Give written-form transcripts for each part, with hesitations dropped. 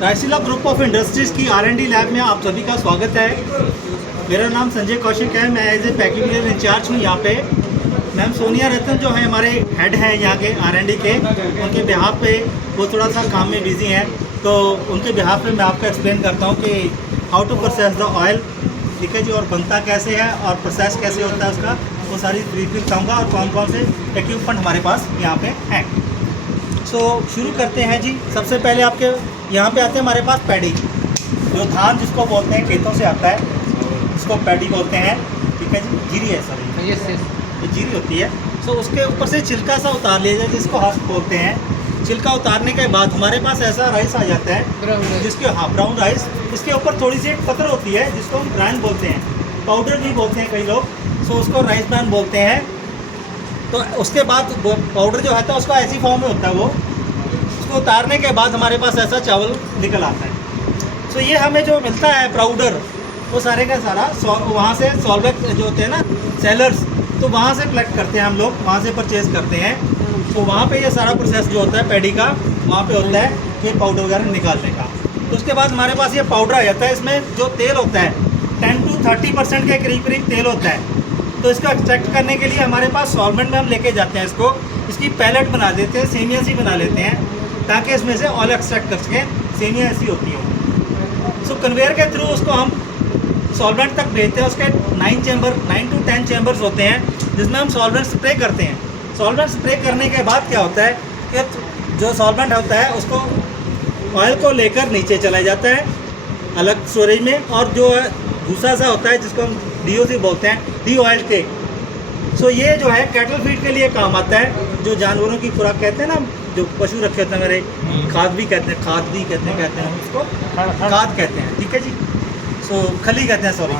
रायसीला group of industries की R&D lab में आप सभी का स्वागत है। मेरा नाम संजय कौशिक है। मैं एज ए पैकेजिंग इंचार्ज हूँ यहाँ पे। मैम सोनिया रतन जो है हमारे हेड हैं यहाँ के R&D के, उनके बिहाफ पे वो थोड़ा सा काम में बिजी हैं, तो उनके बिहाफ पे मैं आपको एक्सप्लेन करता हूँ कि how to process the oil, ठीक है जी, और बनता कैसे है और प्रोसेस कैसे होता है उसका, वो सारी ब्रीफली बताऊँगा और कौन कौन से इक्विपमेंट हमारे पास यहाँ पे हैं। सो शुरू करते हैं जी। सबसे पहले आपके यहाँ पे आते हैं हमारे पास पैडी, जो धान जिसको बोलते हैं खेतों से आता है, इसको पैडी बोलते हैं, ठीक है जी। जीरी है सर, ये जीरी होती है। सो उसके ऊपर से छिलका सा उतार लिया जाए जिसको हस्क बोलते हैं। छिलका उतारने के बाद हमारे पास ऐसा राइस आ जाता है जिसके ब्राउन राइस, इसके ऊपर थोड़ी सी एक पत्थर होती है जिसको हम ब्रांड बोलते हैं, पाउडर भी बोलते हैं कई लोग। सो उसको राइस ब्रांड बोलते हैं। तो उसके बाद पाउडर जो है उसका ऐसी फॉर्म में होता है, वो उसको उतारने के बाद हमारे पास ऐसा चावल निकल आता है। सो ये हमें जो मिलता है पाउडर, वो सारे का सारा वहाँ से सॉल्वेंट जो होते हैं ना सेलर्स, तो वहाँ से कलेक्ट करते हैं हम लोग, वहाँ से परचेज़ करते हैं। तो वहाँ पे ये सारा प्रोसेस जो होता है पैडी का, वहाँ पे होता है कि पाउडर वगैरह निकालने का। तो उसके बाद हमारे पास ये पाउडर आ जाता है। इसमें जो तेल होता है 10 to 30% के करीब करीब तेल होता है। तो इसको एक्सट्रैक्ट करने के लिए हमारे पास सॉल्वेंट में हम लेके जाते हैं इसको, इसकी पैलेट बना देते हैं, सेमिया सी बना लेते हैं ताकि इसमें से ऑयल एक्सट्रैक्ट कर सकें, सेमिया ऐसी होती है। सो कन्वेयर के थ्रू उसको हम सॉल्वेंट तक भेजते हैं। उसके 9 to 10 चैम्बर्स होते हैं जिसमें हम सॉल्वेंट स्प्रे करते हैं। सॉल्वेंट स्प्रे करने के बाद क्या होता है कि जो सॉल्वेंट होता है उसको ऑयल को लेकर नीचे चला जाता है अलग स्टोरेज में, और जो भूसा सा होता है जिसको हम DOC बोलते हैं, डी ऑयल टेक। सो ये जो है कैटल फीड के लिए काम आता है, जो जानवरों की खुराक कहते हैं ना, जो पशु रखे होते हैं मेरे, खाद भी कहते हैं, उसको खाद कहते हैं, ठीक है जी। सो खली कहते हैं, सॉरी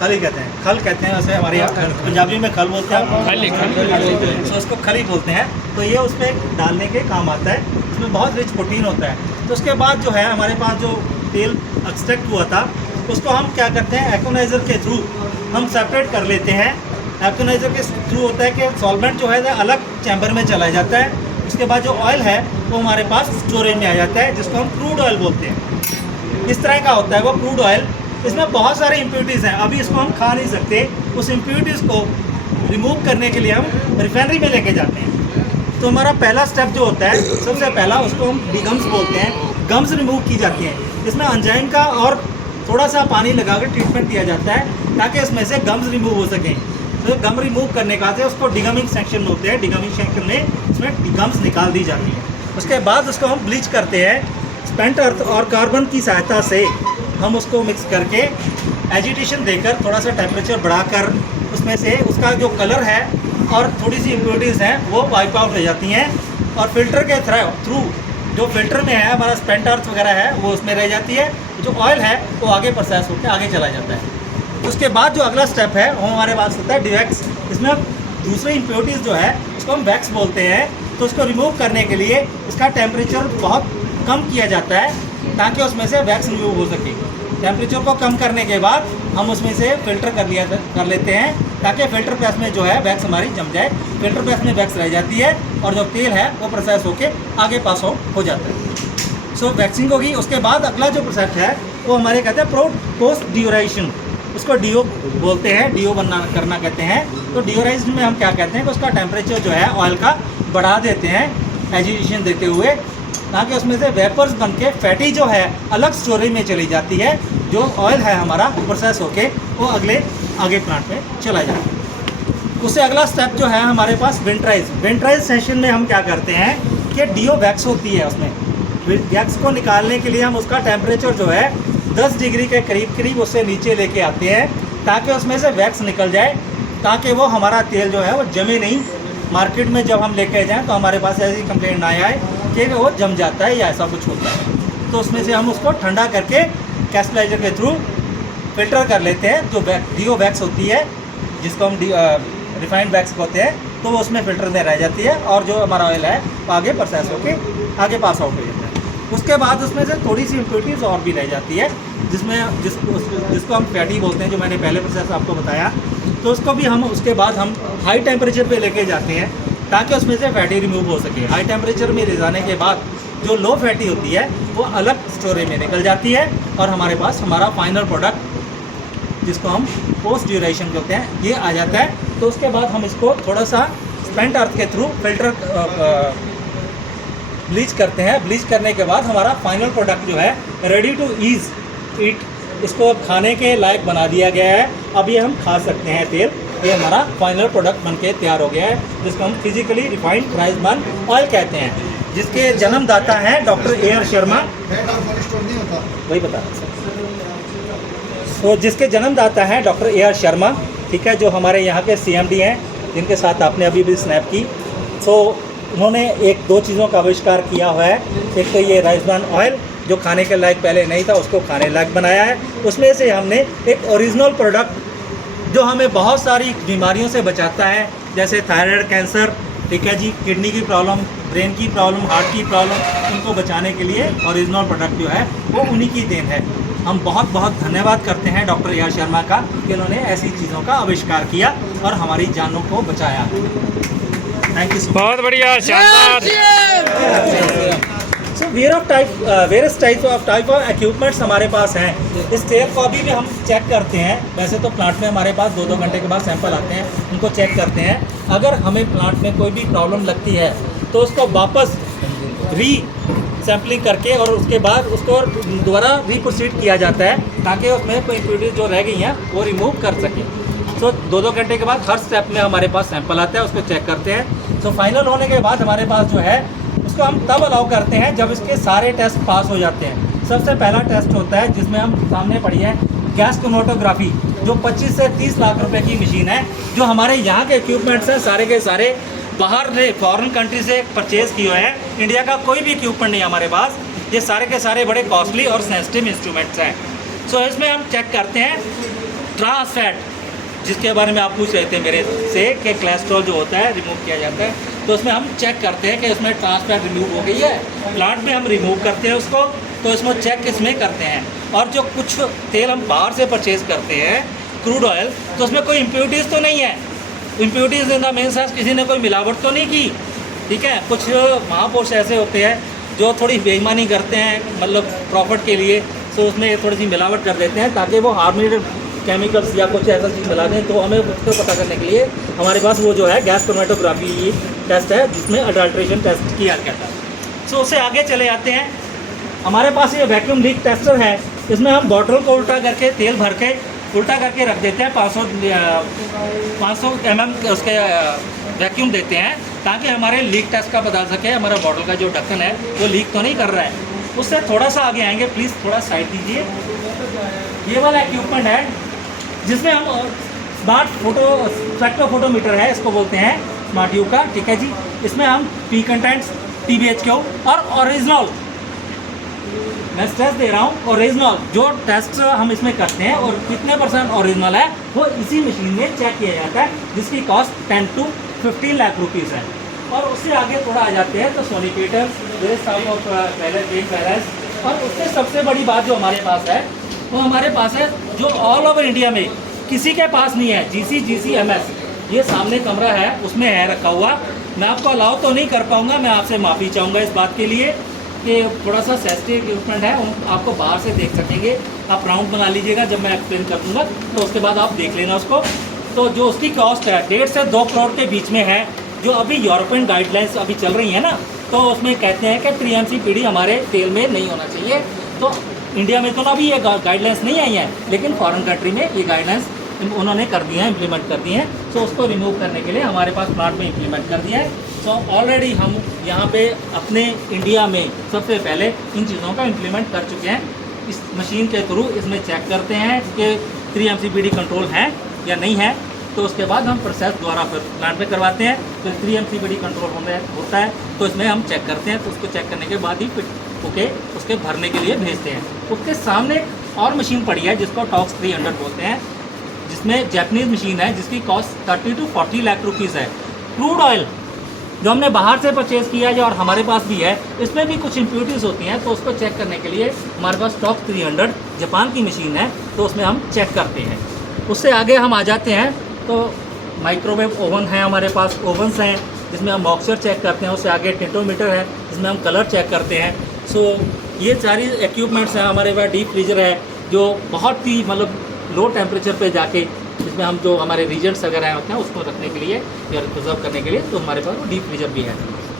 खली कहते हैं, खल कहते हैं वैसे हमारे यहाँ पंजाबी में खल बोलते हैं, सो उसको खली बोलते हैं। तो ये उस पर डालने के काम आता है, इसमें बहुत रिच प्रोटीन होता है। तो उसके बाद जो है हमारे पास जो तेल एक्सट्रैक्ट हुआ था उसको हम क्या करते हैं, एक्वनाइज़र के थ्रू हम सेपरेट कर लेते हैं। एक्वनाइज़र के थ्रू होता है कि सॉल्वेंट जो है अलग चैम्बर में चला जाता है। उसके बाद जो ऑयल है वो हमारे पास स्टोरेज में आ जाता है, जिसको हम क्रूड ऑयल बोलते हैं। इस तरह का होता है वो क्रूड ऑयल। इसमें बहुत सारे इम्प्योरिटीज़ हैं, अभी इसको हम खा नहीं सकते। उस इम्प्योरिटीज़ को रिमूव करने के लिए हम रिफाइनरी में लेके जाते हैं। तो हमारा पहला स्टेप जो होता है, सबसे पहला उसको हम डिगम्स बोलते हैं। गम्स रिमूव की जाती हैं, इसमें एंजाइम का और थोड़ा सा पानी लगाकर ट्रीटमेंट दिया जाता है ताकि इसमें से गम्स रिमूव हो सकें। तो गम रिमूव करने का से उसको डिगमिंग सेक्शन होते हैं, डिगमिंग सेक्शन में इसमें गम्स निकाल दी जाती है। उसके बाद उसको हम ब्लीच करते हैं, स्पेंट अर्थ और कार्बन की सहायता से हम उसको मिक्स करके एजिटेशन देकर थोड़ा सा टेम्परेचर बढ़ाकर उसमें से उसका जो कलर है और थोड़ी सी इम्प्योरिटीज़ हैं वो वाइप आउट हो जाती हैं, और फिल्टर के थ्रू जो फिल्टर में है हमारा स्पेंट अर्थ वगैरह है वो उसमें रह जाती है। जो ऑयल है वो आगे प्रोसेस होकर आगे चला जाता है। उसके बाद जो अगला स्टेप है वो हमारे पास होता है डिवैक्स। इसमें हम दूसरी इम्प्योरिटीज़ जो है उसको हम वैक्स बोलते हैं। तो उसको रिमूव करने के लिए इसका टेम्परेचर बहुत कम किया जाता है ताकि उसमें से वैक्स रिमूव हो सके। टेम्परेचर को कम करने के बाद हम उसमें से फ़िल्टर कर लेते हैं ताकि फ़िल्टर प्रेस में जो है वैक्स हमारी जम जाए। फ़िल्टर प्रेस में वैक्स रह जाती है और जो तेल है वो प्रोसेस होकर आगे पास आउट हो जाता है। सो वैक्सिंग होगी। उसके बाद अगला जो प्रोसेस है वो हमारे कहते हैं पोस्ट डियोराइजेशन, उसको डीओ बोलते हैं, डीओ करना कहते हैं। तो डियोराइजेशन में हम क्या कहते हैं कि उसका टेम्परेचर जो है ऑयल का बढ़ा देते हैं एजिटेशन देते हुए, ताकि उसमें से वेपर्स बन के फैटी जो है अलग स्टोरेज में चली जाती है। जो ऑयल है हमारा प्रोसेस होके वो आगे प्लांट में चला जाता है। उससे अगला स्टेप जो है हमारे पास विंटराइज सेशन में हम क्या करते हैं कि डीओ वैक्स होती है, उसमें वैक्स को निकालने के लिए हम उसका टेम्परेचर जो है 10 डिग्री के करीब उससे नीचे लेके आते हैं ताकि उसमें से वैक्स निकल जाए, ताकि वो हमारा तेल जो है वो जमे नहीं। मार्केट में जब हम लेके जाएं तो हमारे पास ऐसी कंप्लेंट ना आए कि वो जम जाता है या ऐसा कुछ होता है। तो उसमें से हम उसको ठंडा करके कैस्टलाइजर के थ्रू फिल्टर कर लेते हैं। जो डीओ वैक्स होती है जिसको हम रिफाइंड वैक्स कहते हैं, तो वो उसमें फ़िल्टर में रह जाती है और जो हमारा ऑयल है वो आगे प्रोसेस होके आगे पास आउट हो जाता है। उसके बाद उसमें से थोड़ी सी इम्प्योरिटीज़ और भी रह जाती है जिसको हम फैटी बोलते हैं, जो मैंने पहले प्रोसेस आपको बताया। तो उसको भी हम उसके बाद हम हाई टेम्परेचर पे लेके जाते हैं ताकि उसमें से फैटी रिमूव हो सके। हाई टेम्परेचर में ले जाने के बाद जो लो फैटी होती है वो अलग स्टोरेज में निकल जाती है और हमारे पास हमारा फाइनल प्रोडक्ट जिसको हम पोस्ट ड्यूरेशन कहते हैं ये आ जाता है। तो उसके बाद हम इसको थोड़ा सा स्पेंट अर्थ के थ्रू फिल्टर ब्लीच करते हैं। ब्लीच करने के बाद हमारा फाइनल प्रोडक्ट जो है रेडी टू ईज ईट, इसको खाने के लायक बना दिया गया है। अब ये हम खा सकते हैं तेल। ये हमारा फाइनल प्रोडक्ट बनके तैयार हो गया है जिसको हम physically refined rice bran oil कहते हैं, जिसके जन्मदाता हैं डॉक्टर ए.आर. शर्मा। वही बता तो जिसके जन्मदाता हैं डॉक्टर ए.आर. शर्मा, ठीक है, जो हमारे यहाँ के CMD हैं, जिनके साथ आपने अभी भी स्नैप की। तो उन्होंने एक दो चीज़ों का आविष्कार किया हुआ है। एक तो ये राइस ब्रान ऑयल जो खाने के लायक पहले नहीं था, उसको खाने लायक बनाया है। उसमें से हमने एक ओरिजिनल प्रोडक्ट जो हमें बहुत सारी बीमारियों से बचाता है, जैसे थायराइड, कैंसर, ठीक है जी, किडनी की प्रॉब्लम, ब्रेन की प्रॉब्लम, हार्ट की प्रॉब्लम, उनको बचाने के लिए ओरिजिनल प्रोडक्ट जो है वो उन्हीं की देन है। हम बहुत बहुत धन्यवाद करते हैं डॉक्टर ए.आर. शर्मा का कि उन्होंने ऐसी चीज़ों का आविष्कार किया और हमारी जानों को बचाया। Thank you. बहुत बढ़िया, शानदार। So various type of equipments हमारे पास हैं। इस तेल को अभी भी हम चेक करते हैं। वैसे तो प्लांट में हमारे पास 2-2 घंटे के बाद सैंपल आते हैं, उनको चेक करते हैं। अगर हमें प्लांट में कोई भी प्रॉब्लम लगती है तो उसको वापस सैम्पलिंग करके और उसके बाद उसको दोबारा प्रोसीड किया जाता है ताकि उसमें कोई इम्प्योरिटीज जो रह गई हैं वो रिमूव कर सकें। सो 2-2 घंटे के बाद हर स्टेप में हमारे पास सैंपल आता है, उसको चेक करते हैं। सो फाइनल होने के बाद हमारे पास जो है उसको हम तब अलाउ करते हैं जब इसके सारे टेस्ट पास हो जाते हैं। सबसे पहला टेस्ट होता है जिसमें हम सामने पड़ी है गैस क्रोमेटोग्राफी, जो 25 से 30 लाख रुपए की मशीन है। जो हमारे यहाँ के इक्विपमेंट्स हैं सारे के सारे बाहर से फॉरेन कंट्री से परचेज़ किए हुए हैं। इंडिया का कोई भी इक्विपमेंट नहीं है हमारे पास। ये सारे के सारे बड़े कॉस्टली और सेंसिटिव इंस्ट्रूमेंट्स हैं। सो इसमें हम चेक करते हैं ट्रांस फैट, जिसके बारे में आप पूछ रहे थे मेरे से कि कोलेस्ट्रॉल जो होता है रिमूव किया जाता है। तो उसमें हम चेक करते हैं कि उसमें ट्रांस फैट रिमूव हो गई है। प्लांट में हम रिमूव करते हैं उसको, तो इसमें चेक इसमें करते हैं। और जो कुछ तेल हम बाहर से परचेज़ करते हैं, क्रूड ऑयल, तो उसमें कोई इम्प्योरिटीज़ तो नहीं है। Impurities in the main sense किसी ने कोई मिलावट तो नहीं की, ठीक है। कुछ महापुरुष ऐसे होते हैं जो थोड़ी बेईमानी करते हैं, मतलब प्रॉफिट के लिए। तो उसमें थोड़ी सी मिलावट कर देते हैं ताकि वो हार्मोनेटेड केमिकल्स या कुछ ऐसा चीज़ मिला दें। तो हमें उसको पता करने के लिए हमारे पास वो जो है गैस क्रोमेटोग्राफी टेस्ट है, जिसमें अडल्ट्रेशन टेस्ट किया जाता है। सो उससे आगे चले जाते हैं। हमारे पास ये वैक्यूम लीक टेस्टर है। इसमें हम बॉटल को उल्टा करके तेल भर के उल्टा करके रख देते हैं। 500 mm उसके वैक्यूम देते हैं ताकि हमारे लीक टेस्ट का पता सके हमारा बॉटल का जो ढक्कन है वो लीक तो नहीं कर रहा है। उससे थोड़ा सा आगे आएंगे, प्लीज़ थोड़ा साइड दीजिए। ये वाला इक्विपमेंट है जिसमें हम स्मार्ट स्पेक्ट्रोफोटोमीटर है, इसको बोलते हैं स्मार्ट ट्यूब का, ठीक है जी। इसमें हम पी कंटेंट्स, TBHQ और ओरिजिनल, मैं स्ट्रेस दे रहा हूँ, ओरिजिनल जो टेस्ट हम इसमें करते हैं और कितने % ओरिजिनल है वो इसी मशीन में चेक किया जाता है, जिसकी कॉस्ट 10 to 15 लाख रुपीज़ है। और उससे आगे थोड़ा आ जाते हैं तो सोनिकेटर, और उससे सबसे बड़ी बात जो हमारे पास है वो हमारे पास है जो ऑल ओवर इंडिया में किसी के पास नहीं है, GCMS। ये सामने कमरा है उसमें है रखा हुआ। मैं आपको अलाउ तो नहीं कर पाऊँगा, मैं आपसे माफ़ी चाहूँगा इस बात के लिए कि थोड़ा सा सेंसिटिव इक्विपमेंट है, आपको बाहर से देख सकेंगे। आप राउंड बना लीजिएगा, जब मैं एक्सप्लेन कर दूँगा तो उसके बाद आप देख लेना उसको। तो जो उसकी कॉस्ट है 1.5 से 2 करोड़ के बीच में है। जो अभी यूरोपियन गाइडलाइंस अभी चल रही है ना, तो उसमें कहते हैं कि 3MC हमारे तेल में नहीं होना चाहिए। तो इंडिया में तो ना अभी ये गाइडलाइंस नहीं आई हैं, लेकिन फॉरेन कंट्री में ये गाइडलाइंस उन्होंने कर दी हैं, इम्प्लीमेंट कर दी हैं। तो उसको रिमूव करने के लिए हमारे पास प्लांट में इम्प्लीमेंट कर दिया है। सो ऑलरेडी हम यहाँ पे अपने इंडिया में सबसे पहले इन चीज़ों का इम्प्लीमेंट कर चुके हैं। इस मशीन के थ्रू इसमें चेक करते हैं कि 3MC कंट्रोल है या नहीं है। तो उसके बाद हम प्रोसेस द्वारा फिर प्लांट में करवाते हैं। फिर 3MC कंट्रोल होता है तो इसमें हम चेक करते हैं। तो उसको चेक करने के बाद ही फिर ओके उसके भरने के लिए भेजते हैं। उसके सामने एक और मशीन पड़ी है जिसको टॉक्स 300 बोलते हैं, जिसमें जैपनीज़ मशीन है जिसकी कॉस्ट 30 to 40 लाख रुपीज़ है। क्रूड ऑयल जो हमने बाहर से परचेज़ किया है और हमारे पास भी है, इसमें भी कुछ इम्प्योरिटीज़ होती हैं। तो उसको चेक करने के लिए हमारे पास टॉक्स 300 जापान की मशीन है, तो उसमें हम चेक करते हैं। उससे आगे हम आ जाते हैं तो माइक्रोवेव ओवन है, हमारे पास ओवन्स हैं जिसमें हम मॉइस्चर चेक करते हैं। उससे आगे टेंटोमीटर है जिसमें उसमें हम कलर चेक करते हैं। सो ये सारी इक्विपमेंट्स हैं हमारे पास। डीप फ्रीजर है जो बहुत ही मतलब लो टेम्परेचर पे जाके इसमें हम जो हमारे रीजेंट्स वगैरह होते हैं उसको रखने के लिए या प्रिजर्व करने के लिए, तो हमारे पास वो डीप फ्रीजर भी है।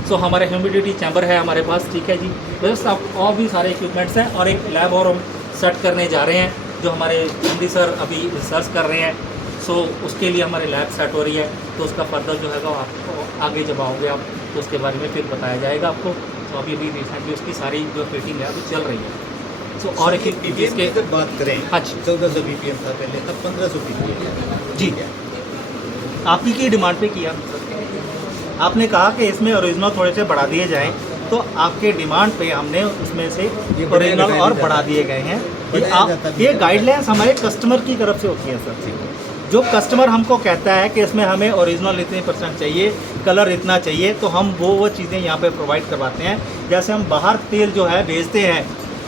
सो हमारे ह्यूमिडिटी चैम्बर है हमारे पास, ठीक है जी। बस और भी सारे इक्विपमेंट्स हैं और एक लैब और हम सेट करने जा रहे हैं जो हमारे MD सर अभी रिसर्च कर रहे हैं। सो उसके लिए हमारे लैब सेट हो रही है, तो उसका फर्दर जो है आपको आगे जब आओगे आप तो उसके बारे में फिर बताया जाएगा आपको। तो अभी रिसेंटली उसकी सारी जो फिटिंग है अभी चल रही है। सो और एक PPM की जब बात करें, हाँ जी, 1400 PPM था पहले, तब 1500 PPM है जी। आप ही की डिमांड पे किया, आपने कहा कि इसमें ओरिजिनल थोड़े से बढ़ा दिए जाएं, तो आपके डिमांड पे हमने उसमें से ओरिजिनल और बढ़ा दिए गए हैं। ये गाइडलाइंस हमारे कस्टमर की तरफ से होती है सर। जो कस्टमर हमको कहता है कि इसमें हमें ओरिजिनल इतने % चाहिए, कलर इतना चाहिए, तो हम वो चीज़ें यहाँ पे प्रोवाइड करवाते हैं। जैसे हम बाहर तेल जो है भेजते हैं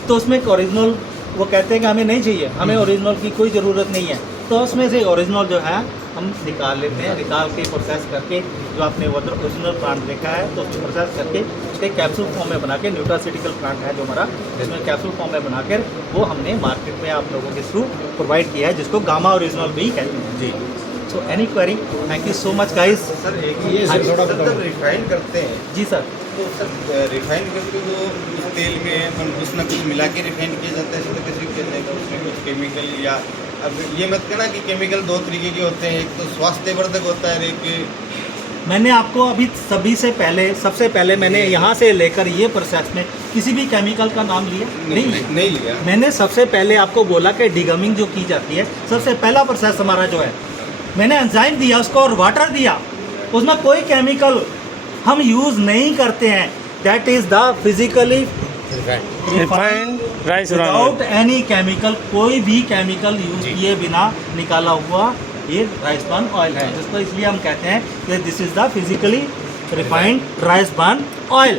तो उसमें ओरिजिनल वो कहते हैं कि हमें नहीं चाहिए, हमें ओरिजिनल की कोई ज़रूरत नहीं है, तो उसमें से ओरिजिनल जो है हम निकाल लेते हैं। निकाल के प्रोसेस करके जो आपने ओरिजिनल प्लांट देखा है तो उसको प्रोसेस करके उसके कैप्सूल फॉर्म में बना के, न्यूट्रासिटिकल प्लांट है जो हमारा, इसमें कैप्सूल फॉर्म में बनाकर वो हमने मार्केट में आप लोगों के थ्रू प्रोवाइड किया है, जिसको गामा ओरिजिनल भी कहते हैं जी। So any query, thank you so much guys. Sir एक ये थोड़ा रिफाइन करते हैं जी सर। तो सर रिफाइन करके वो उस तेल में कुछ ना कुछ मिला के रिफाइन किया जाता है, तो कैसे किया जाएगा? उसमें कुछ केमिकल, या अब ये मत कहना कि केमिकल 2 तरीके के होते हैं, एक तो स्वास्थ्यवर्धक होता है, एक मैंने आपको अभी सबसे पहले मैंने यहाँ से लेकर ये प्रोसेस में किसी भी केमिकल का नाम लिया नहीं लिया। मैंने सबसे पहले आपको बोला कि डिगमिंग जो की जाती है, सबसे पहला प्रोसेस हमारा जो है, मैंने एंजाइम दिया उसको और वाटर दिया, उसमें कोई केमिकल हम यूज़ नहीं करते हैं। That is the physically refined rice without any chemical, कोई भी केमिकल यूज किए बिना निकाला हुआ ये राइस ब्रान ऑयल है, जिसको इसलिए हम कहते हैं कि this is the physically refined rice bran oil.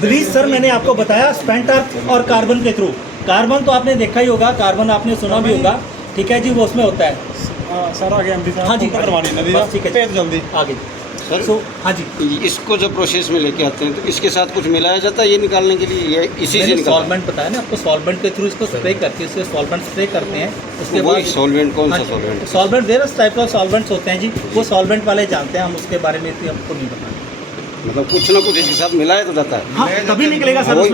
Bleach sir मैंने आपको बताया स्पेंट अर्थ और कार्बन के थ्रू। कार्बन तो आपने देखा ही होगा, कार्बन आपने सुना भी होगा, ठीक है जी, वो उसमें होता है। सर आगे MD साहब हाँ जी, करवानी नदी बस ठीक है, जल्दी आगे सर। सो हाँ जी, इसको जब प्रोसेस में लेके आते हैं तो इसके साथ कुछ मिलाया जाता है ये निकालने के लिए, या इसी से निकालते सॉल्वेंट बताया ना आपको, सॉल्वेंट के थ्रू इसको स्प्रे करके इससे सॉल्वेंट स्प्रे करते हैं। उसके हैं? बाद वही सॉल्वेंट, कौन सा solvent? Solvent various type of solvents होते हैं जी, वो सॉल्वेंट वाले जानते हैं, हम उसके बारे में हमको नहीं बताना। मतलब कुछ ना कुछ इसके साथ मिलाया तो जाता है। हाँ तभी निकलेगा सर।